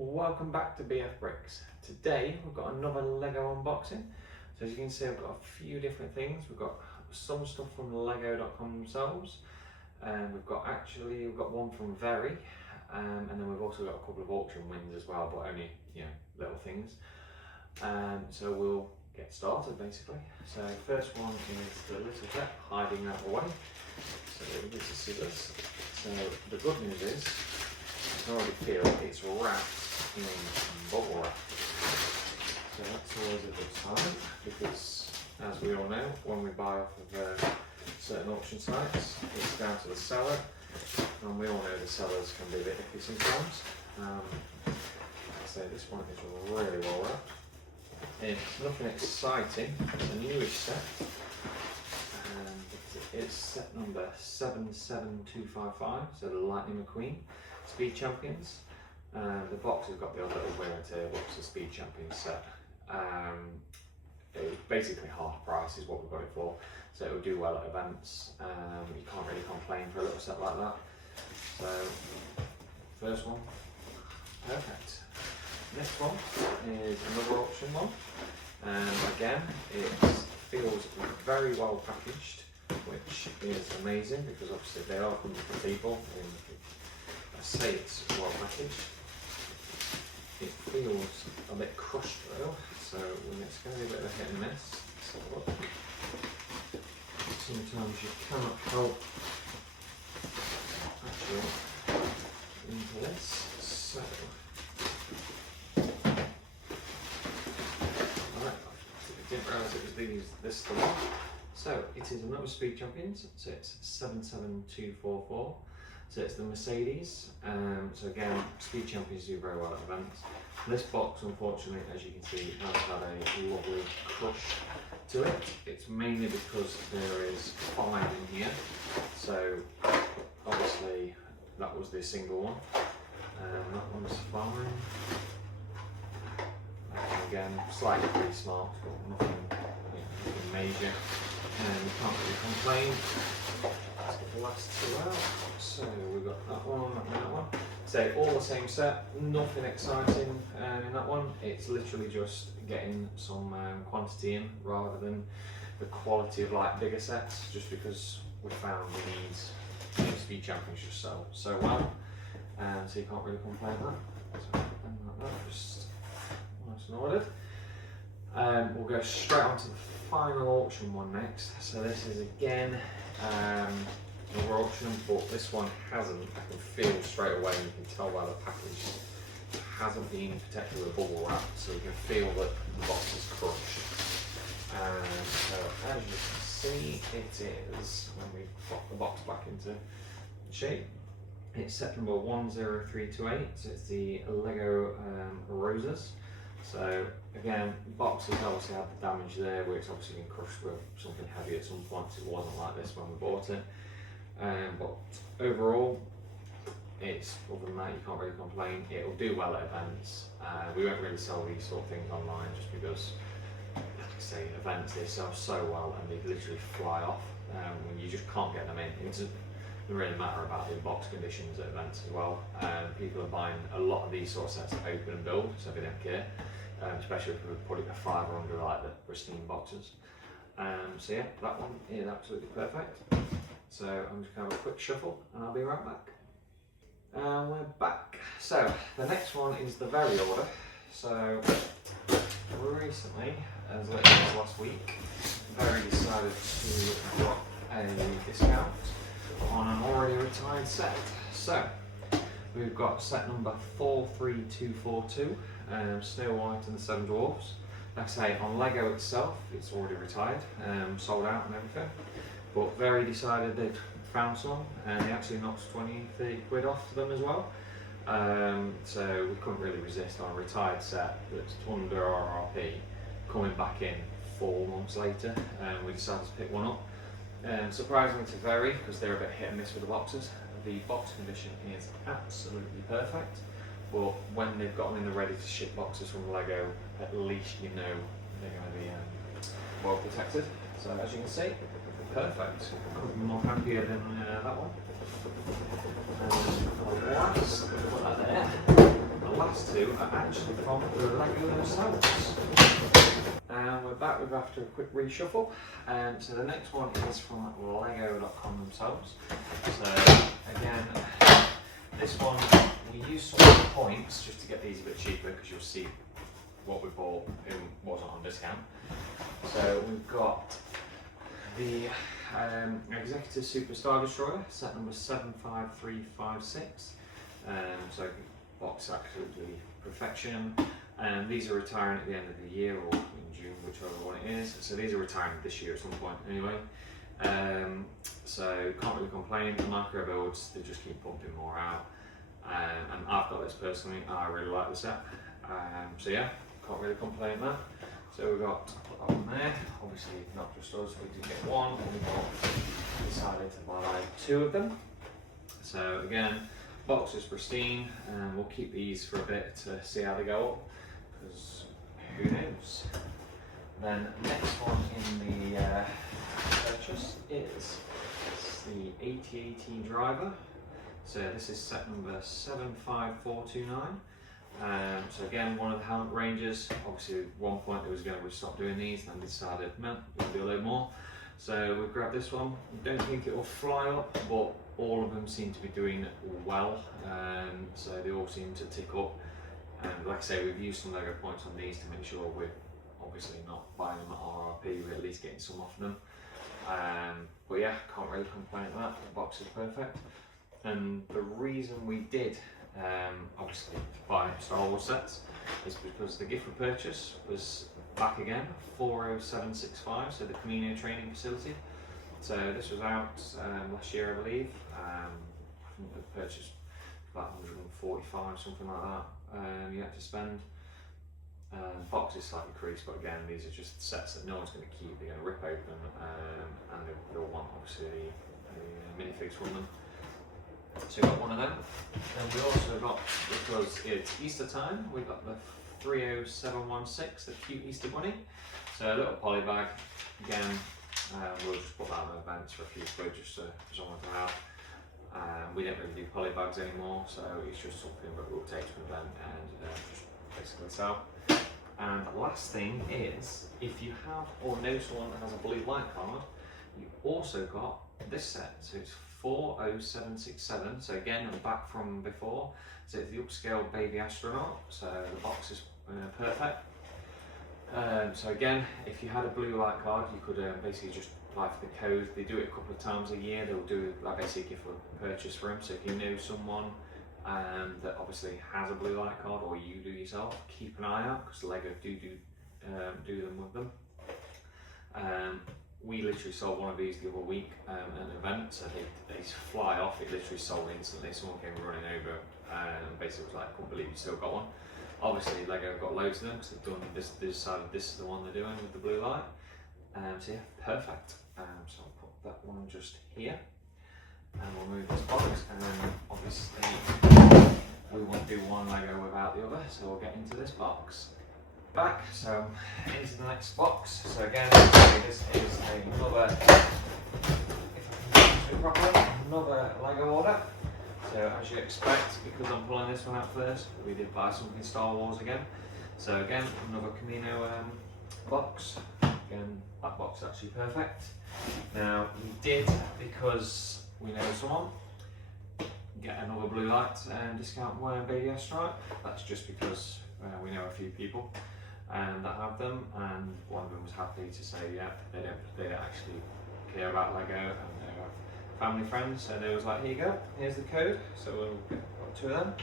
Welcome back to BF Bricks. Today we've got another Lego unboxing. So as you can see, I've got a few different things. We've got some stuff from Lego.com themselves, and we've got one from Very, and then we've also got a couple of auction wins as well, but only little things. So we'll get started basically. So first one is the little jet hiding out the way. So we'll get the scissors. So the good news is, I can already feel it's wrapped in bubble wrap. So that's always a good sign, because as we all know, when we buy off of certain auction sites, it's down to the seller, and we all know the sellers can be a bit iffy sometimes. So this one is really well wrapped. It's nothing exciting, it's a newish set, and it's set number 77255, so the Lightning McQueen Speed Champions. The box has got the odd little wear and tear, but it's a Speed Champions set. It's basically half price is what we've got it for, so it will do well at events. You can't really complain for a little set like that. So first one, perfect. Next one is another auction one, and again it feels very well packaged, which is amazing because obviously they are coming from people. I say it's well packaged. It feels a bit crushed though, so it's going to be a bit of a hit and miss. Let's have a look. Sometimes you cannot help actually into this. So I didn't realise it was this the one. So it is another Speed Champions, so it's 77244. So it's the Mercedes. So again, Speed Champions do very well at events. This box, unfortunately, as you can see, has had a lovely crush to it. It's mainly because there is 5 in here. So obviously that was the single one. That one's fine. Again, slightly pretty smart, but nothing major. And we can't really complain. Let's get the last two out. So we've got that one and that one. So all the same set, nothing exciting in that one. It's literally just getting some quantity in rather than the quality of like bigger sets, just because we found we need Speed Champions just so well. So you can't really complain with that. So like that, just nice and ordered. We'll go straight on to the final auction one next. So this is again another auction, but this one hasn't, I can feel straight away, and you can tell by the package, it hasn't been protected with bubble wrap, so you can feel that the box is crushed. So as you can see, it is, when we pop the box back into shape, it's set number 10328, so it's the Lego Roses. So again, the box has obviously had the damage there, where it's obviously been crushed with something heavy at some point. It wasn't like this when we bought it. But overall, other than that, you can't really complain. It'll do well at events. We won't really sell these sort of things online just because, like I say, events they sell so well and they literally fly off when you just can't get them in. It doesn't really matter about the box conditions at events as well. People are buying a lot of these sort of sets to open and build, so they don't care. Especially if we put it a fiver under like the pristine boxes. So yeah, that one is absolutely perfect. So I'm just going to have a quick shuffle and I'll be right back. And we're back. So the next one is the Very order. So recently, as late as last week, Very decided to drop a discount on an already retired set. So we've got set number 43242, Snow White and the Seven Dwarfs. Like I say, on Lego itself, it's already retired, sold out and everything. But Very decided they'd found some, and they actually knocked 20-30 quid off to them as well. So we couldn't really resist on a retired set that's under RRP coming back in 4 months later, and we decided to pick one up. Surprisingly to Very, because they're a bit hit and miss with the boxes, the box condition is absolutely perfect. But when they've got them in the ready to ship boxes from Lego, at least you know they're going to be well protected. So as you can see, perfect. Couldn't be more happier than that one. And the last, put that there. The last two are actually from the Lego themselves. And we're back with after a quick reshuffle. So the next one is from Lego.com themselves. So again, this one we used some points just to get these a bit cheaper because you'll see what we bought who wasn't on discount. So we've got the Executive Super Star Destroyer, set number 75356. So box absolutely perfection. These are retiring at the end of the year or in June, whichever one it is. So these are retiring this year at some point anyway. So can't really complain. The micro builds, they just keep pumping more out. And I've got this personally, I really like the set. So yeah, can't really complain there. So we've got that one there. Obviously not just us, we did get one, and we decided to buy two of them. So again, box is pristine, and we'll keep these for a bit to see how they go up, because who knows. Then next one in the purchase is the 8080 driver. So this is set number 75429. So again, one of the helmet ranges. Obviously at one point they was going to stop doing these, and decided, no, we'll do a load more. So we've grabbed this one. Don't think it will fly up, but all of them seem to be doing well. So they all seem to tick up. And like I say, we've used some Lego points on these to make sure we're obviously not buying them at RRP, we're at least getting some off them. But yeah, can't really complain at that. The box is perfect. And the reason we did obviously buy Star Wars sets is because the gift for purchase was back again, 40765, so the Camino training facility. So this was out last year, I believe. I think the purchase was about 145, something like that. You had to spend. Box is slightly creased, but again, these are just sets that no one's going to keep. They're going to rip open, and they'll want obviously a minifigs from them. So we got one of them. And we also got, because it's Easter time, we got the 30716, the cute Easter bunny. So a little poly bag. Again, we'll just put that on events for a few quid just for someone to have. We don't really do poly bags anymore, so it's just something that we'll take to an event and just basically sell. And the last thing is, if you have or know someone that has a blue light card, you also got this set. So it's 40767. So again, I'm back from before. So it's the upscale baby astronaut. So the box is perfect. So again, if you had a blue light card, you could basically just apply for the code. They do it a couple of times a year. They'll do like basically a gift for purchase for them. So if you know someone that obviously has a blue light card, or you do yourself, keep an eye out, because Lego do them with them. We literally sold one of these the other week at an event, so they fly off. It literally sold instantly. Someone came running over and basically was like, I couldn't believe you still got one. Obviously Lego got loads of them because they've done this. They decided this is the one they're doing with the blue light. So yeah, perfect. So I'll put that one just here, and we'll move this box. And then obviously we won't do one Lego without the other, so we'll get into this box. Back, so into the next box. So again, this is another, if I can do it properly, another Lego order. So as you expect, because I'm pulling this one out first, we did buy something Star Wars again. So again, another Camino box. Again, that box is actually perfect. Now we did, because we know someone, get another blue light discount baby astronaut. That's just because we know a few people that have them, and one of them was happy to say, yeah, they don't actually care about Lego, and they're family friends, so they was like, here you go, here's the code. So we'll get two of them.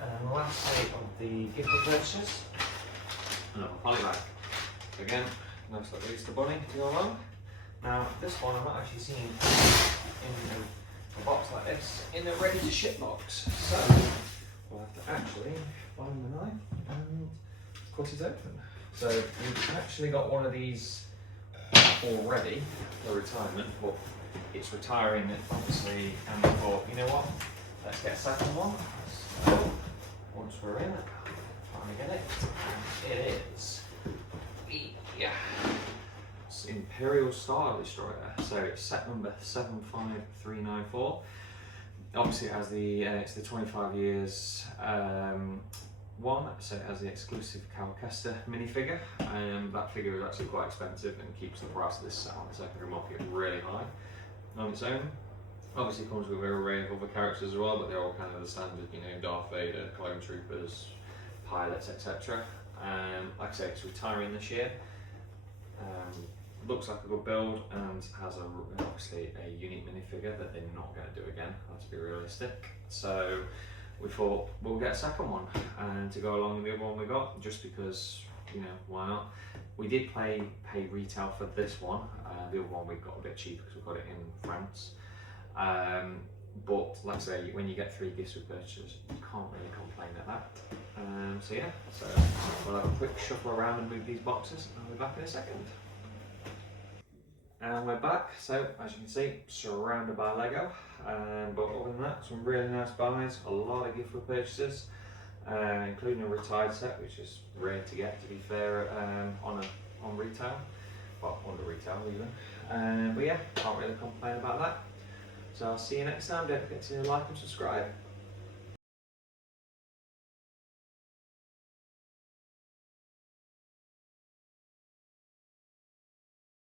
And lastly, of the gift for purchases, another poly bag. Again, nice little Easter bunny to go along. Now this one I've not actually seen in a box like this, in a ready to ship box. So we'll have to actually find the knife and cut it open. So we've actually got one of these already for retirement, but it's retiring obviously, and we thought, you know what, let's get a second one. So once we're in, finally get it, and it is it's Imperial Star Destroyer. So it's set number 75394. Obviously it has the it's the 25 years one, so it has the exclusive Cowcaster minifigure. That figure is actually quite expensive and keeps the price of this set on the secondary market really high on its own. Obviously comes with an array of other characters as well, but they're all kind of the standard, you know, Darth Vader, clone troopers, pilots, etc. Like I say, it's retiring this year. Looks like a good build and has obviously a unique minifigure that they're not going to do again, let's be realistic. So we thought we'll get a second one and to go along with the other one we got, just because, you know, why not. We did pay retail for this one. The other one we got a bit cheaper because we got it in France. But like I say, when you get 3 gifts with purchases, you can't really complain at that. So yeah, so we'll have a quick shuffle around and move these boxes and I'll be back in a second. And we're back, so as you can see, surrounded by Lego. But other than that, some really nice buys, a lot of gift with purchases, including a retired set, which is rare to get, to be fair, on retail, well, under retail even. But yeah, can't really complain about that. So I'll see you next time. Don't forget to like and subscribe.